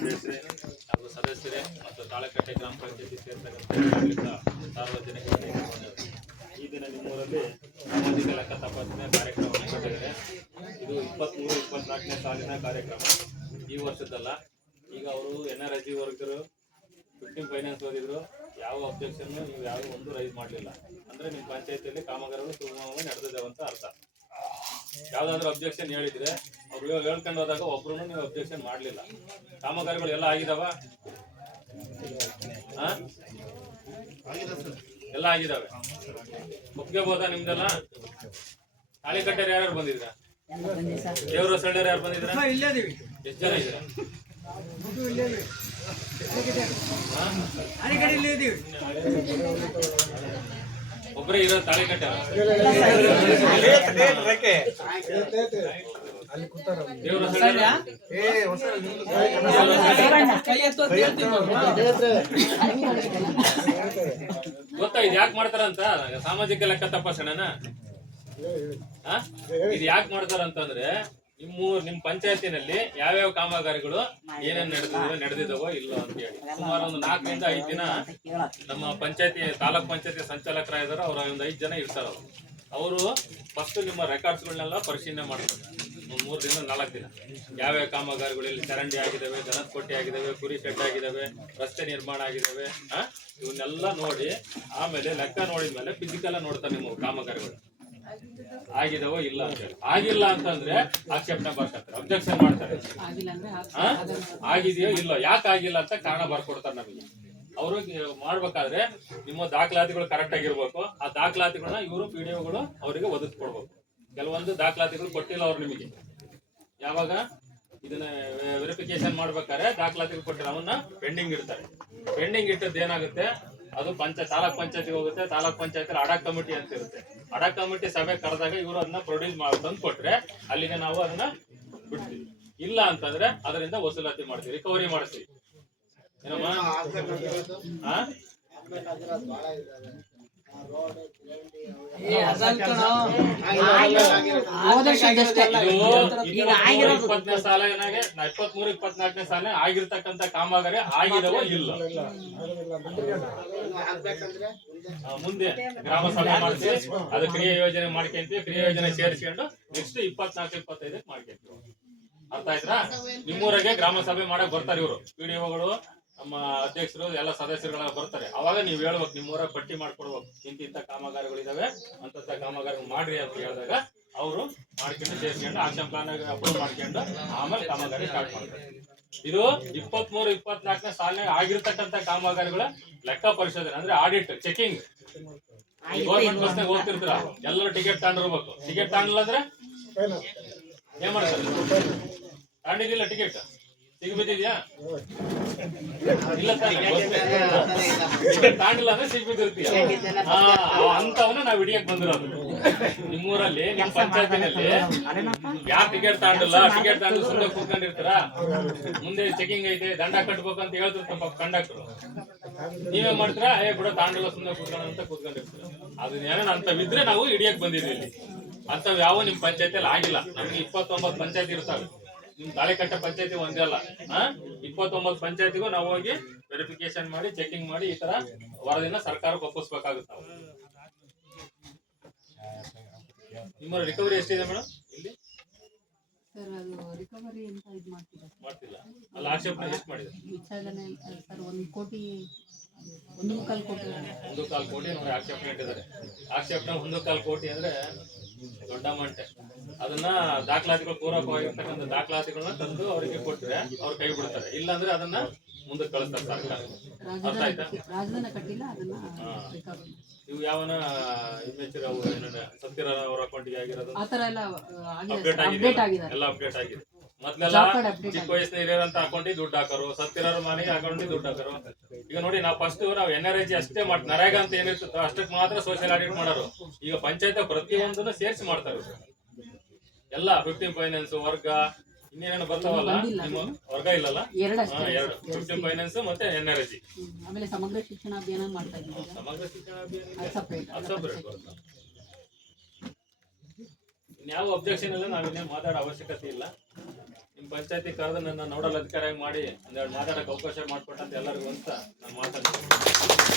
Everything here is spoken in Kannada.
ಅಧ್ಯಕ್ಷರೇ ಹಾಗೂ ಸದಸ್ಯರೇ ಮತ್ತು ತಾಳಕಟ್ಟೆ ಗ್ರಾಮ ಪಂಚಾಯತಿ ಸೇರ್ತಕ್ಕಂಥ ಸಾರ್ವಜನಿಕರಿಗೆ ಈ ದಿನ ನಿಮ್ಮೂರಲ್ಲಿ ಸಾಮಾಜಿಕ ಲೆಕ್ಕ ತಪಾಸಣೆ ಕಾರ್ಯಕ್ರಮವನ್ನು ಕೊಟ್ಟಿದ್ದಾರೆ. ಇದು 23-24ನೇ ಸಾಲಿನ ಕಾರ್ಯಕ್ರಮ. ಈ ವರ್ಷದಲ್ಲ. ಈಗ ಅವರು NRSG ವರ್ಗರು 15 ಫೈನಾನ್ಸ್ ಓದಿದ್ರು. ಯಾವ ಅಬ್ಜೆಕ್ಷನ್ ನೀವು ಯಾವ ಒಂದು ರೈಸ್ ಮಾಡಲಿಲ್ಲ ಅಂದ್ರೆ ನಿಮ್ಮ ಪಂಚಾಯತಿಯಲ್ಲಿ ಕಾಮಗಾರಿಗಳು ಸುಗಮವಾಗಿ ನಡೆದಿದ್ದಾವೆ ಅಂತ ಅರ್ಥ. ಯಾವ್ದಾದ್ರು ಅಬ್ಜೆಕ್ಷನ್ ಹೇಳಿದ್ರೆ ಅವ್ರು ಹೇಳ್ಕೊಂಡು ಹೋದಾಗ ಒಬ್ರು ನೀವು ಅಬ್ಜೆಕ್ಷನ್ ಮಾಡಲಿಲ್ಲ. ಕಾಮಗಾರಿಗಳು ಎಲ್ಲ ಆಗಿದಾವ? ಎಲ್ಲ ಆಗಿದಾವೆ. ಒಪ್ಕೋಬೋದಾ ನಿಮ್ದೆಲ್ಲ? ತಾಳಿಕಟ್ಟೆರು ಯಾರ್ಯಾರು ಬಂದಿದ್ರ? ದೇವ್ರ ಸಳ್ಳ್ಯಾರು ಯಾರು ಬಂದಿದ್ರ? ಎಷ್ಟು ಜನ ಇದ್ದೀರಾ? ಒಬ್ಬರೇ ಇರೋ ತಾಳಿಕಟ್ಟೆ? ಗೊತ್ತಾ ಇದು ಯಾಕೆ ಮಾಡ್ತಾರಂತ? ಸಾಮಾಜಿಕ ಲೆಕ್ಕ ತಪಾಸಣೆನ ಇದು ಯಾಕೆ ಮಾಡ್ತಾರಂತಂದ್ರೆ ನಿಮ್ ಪಂಚಾಯತಿನಲ್ಲಿ ಯಾವ್ಯಾವ ಕಾಮಗಾರಿಗಳು ಏನೇನ್ ನಡೆದಿದ್ದಾವೋ ಇಲ್ಲ ಅಂತ ಹೇಳಿ ಸುಮಾರು ಒಂದು 4ರಿಂದ 5 ದಿನ ನಮ್ಮ ಪಂಚಾಯತಿ ತಾಲೂಕ್ ಪಂಚಾಯತಿ ಸಂಚಾಲಕರಾಗಿದ್ದಾರೆ. ಅವ್ರ ಒಂದು 5 ಜನ ಇರ್ತಾರ. ಅವರು ಫಸ್ಟ್ ನಿಮ್ಮ ರೆಕಾರ್ಡ್ಸ್ಗಳನ್ನೆಲ್ಲ ಪರಿಶೀಲನೆ ಮಾಡ್ತಾರೆ. 3 ದಿನ 4 ದಿನ ಯಾವ್ಯಾವ ಕಾಮಗಾರಿಗಳು ಇಲ್ಲಿ ಚರಂಡಿ ಆಗಿದಾವೆ, ದನದ ಕೊಟ್ಟೆ ಆಗಿದಾವೆ, ಕುರಿ ಶೆಡ್ ಆಗಿದಾವೆ, ರಸ್ತೆ ನಿರ್ಮಾಣ ಆಗಿದಾವೆ, ಇವನ್ನೆಲ್ಲ ನೋಡಿ ಆಮೇಲೆ ಲೆಕ್ಕ ನೋಡಿದ್ಮೇಲೆ ಫಿಸಿಕಲ್ ನೋಡ್ತಾರೆ ನಿಮ್ಮ ಕಾಮಗಾರಿಗಳು ಆಗಿದಾವೋ ಇಲ್ಲ ಅಂತ ಹೇಳಿ. ಆಗಿಲ್ಲ ಅಂತಂದ್ರೆ ಆಕ್ಷೇಪಣೆ ಬರ್ತಾರೆ, ಅಬ್ಜೆಕ್ಷನ್ ಮಾಡ್ತಾರೆ. ಆಗಿದೆಯೋ ಇಲ್ಲೋ, ಯಾಕೆ ಆಗಿಲ್ಲ ಅಂತ ಕಾರಣ ಬರ್ಕೊಡ್ತಾರೆ ನಮಗೆ. ಅವರು ಮಾಡ್ಬೇಕಾದ್ರೆ ನಿಮ್ಮ ದಾಖಲಾತಿಗಳು ಕರೆಕ್ಟ್ ಆಗಿರ್ಬೇಕು. ಆ ದಾಖಲಾತಿಗಳನ್ನ ಇವರು PDOಗಳು ಅವರಿಗೆ ಒದಗಿಸ್ಕೊಡ್ಬೇಕು. ಕೆಲವೊಂದು ದಾಖಲಾತಿಗಳು ಕೊಟ್ಟಿಲ್ಲ ಅವ್ರು ನಿಮಗೆ. ಯಾವಾಗ ಇದನ್ನ ವೆರಿಫಿಕೇಶನ್ ಮಾಡ್ಬೇಕಾದ್ರೆ ದಾಖಲಾತಿಗಳು ಕೊಟ್ಟಿಲ್ಲ, ಅವನ್ನ ಪೆಂಡಿಂಗ್ ಇಡ್ತಾರೆ. ಪೆಂಡಿಂಗ್ ಇಟ್ಟದ್ದು ಏನಾಗುತ್ತೆ, ಅದು ತಾಲೂಕ್ ಪಂಚಾಯತಿಗೆ ಹೋಗುತ್ತೆ. ತಾಲೂಕ್ ಪಂಚಾಯತಿ ಅಡಾಕ್ ಕಮಿಟಿ ಅಂತ ಇರುತ್ತೆ. ಅಡಾಕ್ ಕಮಿಟಿ ಸಭೆ ಕರೆದಾಗ ಇವರು ಅದನ್ನ ಪ್ರೊಡ್ಯೂಸ್ ತಂದು ಕೊಟ್ರೆ ಅಲ್ಲಿಗೆ ನಾವು ಅದನ್ನ ಬಿಡ್ತೀವಿ. ಇಲ್ಲ ಅಂತಂದ್ರೆ ಅದರಿಂದ ವಸೂಲಾತಿ ಮಾಡ್ತೀವಿ, ರಿಕವರಿ ಮಾಡ್ತೀವಿ. ಏನಮ್ಮ ಸಾಲ ಏನಾಗೆ 23-24ನೇ ಸಾಲ ಆಗಿರ್ತಕ್ಕಂಥ ಕಾಮಗಾರಿ ಆಗಿದವೋ ಇಲ್ಲ ಮುಂದೆ ಗ್ರಾಮ ಸಭೆ ಮಾಡ್ತೀವಿ, ಅದು ಕ್ರಿಯಾ ಯೋಜನೆ ಮಾಡ್ಕೊಂತೀವಿ. ಕ್ರಿಯಾ ಯೋಜನೆ ಸೇರಿಸ್ಕೊಂಡು ನೆಕ್ಸ್ಟ್ 24-25 ಮಾಡ್ಕೊಂತೀವಿ. ಅರ್ಥ ಆಯ್ತಾ? ನಿಮ್ಮೂರಾಗೆ ಗ್ರಾಮ ಸಭೆ ಮಾಡಕ್ ಬರ್ತಾರೆ ಇವರು PDOಗಳು, ನಮ್ಮ ಅಧ್ಯಕ್ಷರು ಎಲ್ಲ ಸದಸ್ಯರುಗಳೆಲ್ಲ ಬರ್ತಾರೆ. ಅವಾಗ ನೀವು ಹೇಳ್ಬೇಕು, ನಿಮ್ಮೂರ ಪಟ್ಟಿ ಮಾಡ್ಕೊಡ್ಬೇಕು, ಇಂಥ ಕಾಮಗಾರಿಗಳಿದಾವೆ ಅಂತ ಕಾಮಗಾರಿ ಮಾಡ್ರಿ ಅಂತ ಹೇಳಿದಾಗ ಅವರು ಮಾಡ್ಕೊಂಡು ಸೇರಿಸ್ಕೊಂಡು ಆಕ್ಷನ್ ಪ್ಲಾನ್ ಅಪ್ರೂವ್ ಮಾಡ್ಕೊಂಡು ಆಮೇಲೆ ಕಾಮಗಾರಿ ಸ್ಟಾರ್ಟ್ ಮಾಡ್ತಾರೆ. ಇದು 23-24ನೇ ಸಾಲಿನ ಆಗಿರ್ತಕ್ಕಂಥ ಕಾಮಗಾರಿಗಳ ಲೆಕ್ಕ ಪರಿಶೋಧನೆ ಅಂದ್ರೆ ಆಡಿಟ್ ಚೆಕಿಂಗ್. ಗೌರ್ಮೆಂಟ್ ಬಸ್ನಾಗ ಹೋಗ್ತಿರ್ತೀರ, ಎಲ್ಲರೂ ಟಿಕೆಟ್ ತಗೊಂಡಿರ್ಬೇಕು. ಟಿಕೆಟ್ ತಗೊಂಡಿಲ್ಲ ಅಂದ್ರೆ ಏನ್ ಮಾಡ್ತಾರೆ? ತಗೊಂಡಿದ್ದಿಲ್ಲ ಟಿಕೆಟ್ ಸಿಗ್ಬಿದ್ದಿದ್ಯಾ? ಇಲ್ಲ ತಾಂಡಿಲ್ಲ ಅಂದ್ರೆ ಸಿಗ್ಬಿದ್ದಿರ್ತೀಯ. ಅಂತವನ್ನ ನಾವ್ ಹಿಡಿಯಕ್ ಬಂದಿರೋದು. ನಿಮ್ಮೂರಲ್ಲಿ ನಿಮ್ ಪಂಚಾಯತಿನಲ್ಲಿ ಯಾರು ಟಿಕೆಟ್ ತಾಂಡಿಲ್ಲ, ಟಿಕೆಟ್ ತಾಂಡ್ ಸುಮ್ಮನೆ ಕೂತ್ಕೊಂಡಿರ್ತಾರ. ಮುಂದೆ ಚೆಕಿಂಗ್ ಐತೆ, ದಂಡ ಕಟ್ಬೇಕು ಅಂತ ಹೇಳ್ತಿರ್ತ ಕಂಡಕ್ಟರ್. ನೀವೇ ಮಾಡ್ತೀರಾ, ಬಿಡ ತಾಂಡಿಲ್ಲ ಸುಮ್ಮನೆ ಕೂತ್ಕೊಂಡ ಅಂತ ಕೂತ್ಕೊಂಡಿರ್ತೀರ. ಅದನ್ನೇನ ಅಂತವಿದ್ರೆ ನಾವು ಹಿಡಿಯಕ್ ಬಂದಿದ್ವಿ. ಇಲ್ಲಿ ಅಂತವ್ ಯಾವ ನಿಮ್ ಪಂಚಾಯತಿಯಲ್ಲಿ ಆಗಿಲ್ಲ. ನಮ್ಗೆ 29 ಪಂಚಾಯತಿ ಇರ್ತಾವೆ. ನಿಮ್ ತಾಳಿಕಟ್ಟೆ ಪಂಚಾಯತಿ ಒಂದೇ ಅಲ್ಲ, 29 ಪಂಚಾಯತಿಗೂ ನಾವು ಹೋಗಿ ವೆರಿಫಿಕೇಶನ್ ಮಾಡಿ ಚೆಕಿಂಗ್ ಮಾಡಿ ಈ ತರ ವರದಿನ ಸರ್ಕಾರಕ್ಕೆ ಒಪ್ಪಿಸ್ಬೇಕಾಗುತ್ತೆ. ನಾವು ನಿಮ್ಮ ರಿಕವರಿ ಎಷ್ಟಿದೆ ಮೇಡಮ್ ಇಲ್ಲಿ? ಮಾಡ್ತಿಲ್ಲ ಅಲ್ಲ, ಆಕ್ಷೇಪಣೆ ಎಷ್ಟು ಮಾಡಿದೆ? 1.25 ಕೋಟಿ ನೋಡಿ ಆಕ್ಷೇಪಣೆ ಇಟ್ಟಿದ್ದಾರೆ. ಆಕ್ಷೇಪಣೆ 1.25 ಕೋಟಿ ಅಂದ್ರೆ ದೊಡ್ಡ ಅಮೌಂಟ್. ಅದನ್ನ ದಾಖಲಾತಿಗಳು ಪೂರಕವಾಗಿರ್ತಕ್ಕಂಥ ದಾಖಲಾತಿಗಳನ್ನ ತಂದು ಅವರಿಗೆ ಕೊಟ್ರೆ ಅವ್ರು ಕೈ ಬಿಡ್ತಾರೆ. ಇಲ್ಲಾಂದ್ರೆ ಅದನ್ನ ಮುಂದಕ್ಕೆ ಕಳಿಸ್ತಾರೆ ಸರ್ಕಾರ. ಅರ್ಥ ಆಯ್ತಾ? ಇವು ಯಾವನ ಇಮೇಜ್ ಸತ್ತಿರ ಅವ್ರ ಅಕೌಂಟ್ಗೆ ಆಗಿರೋದು ಅಪ್ಡೇಟ್ ಆಗಿದೆ, ಎಲ್ಲ ಅಪ್ಡೇಟ್ ಆಗಿದೆ. ಮೊದ್ಲೆಲ್ಲ ಚಿಕ್ಕ ವಯಸ್ಸಿನ ಹಿರಿಯರಂತ ಅಕೌಂಟಿಗೆ ದುಡ್ಡು ಹಾಕೋರು, ಸತ್ತಿರೋರ ಮನೆಗೆ ಅಕೌಂಟಿಗೆ ದುಡ್ಡು ಹಾಕೋರು. ಈಗ ನೋಡಿ, ನಾವು ಫಸ್ಟ್ ನಾವು NRSG ಅಷ್ಟೇ ಮಾಡ್ತೀವಿ. ನರೇಗಾ ಅಂತ ಏನಿರ್ತೋ ಅಷ್ಟಕ್ಕೆ ಮಾತ್ರ ಸೋಷಿಯಲ್ ಆಡಿಟ್ ಮಾಡೋರು. ಈಗ ಪಂಚಾಯತ್ ಪ್ರತಿಯೊಂದನ್ನು ಸೇರಿಸಿ ಮಾಡ್ತಾರೆ ಎಲ್ಲ. 15 ಫೈನಾನ್ಸ್ ವರ್ಗ ಇನ್ನೇನೇನು ಬರ್ತಾವಲ್ಲ, ನಿಮ್ಮ ವರ್ಗ ಇಲ್ಲಲ್ಲ, 15 ಫೈನಾನ್ಸ್ ಮತ್ತೆ NRSG. ಸಮಗ್ರ ಶಿಕ್ಷಣ ಅಭಿಯಾನ ಮಾಡ್ತಾ ಇದ್ದೀವಿ. ಸಮಗ್ರ ಶಿಕ್ಷಣ ಅಭಿಯಾನ ಸಪರೇಟ್ ಬರುತ್ತೆ. ಇನ್ಯಾವ ಅಬ್ಜೆಕ್ಷನ್ ಇಲ್ಲ, ನಾವಿನ್ನೇನು ಮಾತಾಡೋ ಅವಶ್ಯಕತೆ ಇಲ್ಲ. ನಿಮ್ ಪಂಚಾಯತಿ ಕರೆದು ನನ್ನ ನೋಡಲ್ ಅಧಿಕಾರಿಯಾಗಿ ಮಾಡಿ ಒಂದೆರಡು ಮಾತಾಡಕ್ಕೆ ಅವಕಾಶ ಮಾಡಿಕೊಟ್ಟಂತ ಎಲ್ಲರಿಗೂ ಅಂತ ನಾನು ಮಾತಾಡ್ತೀನಿ.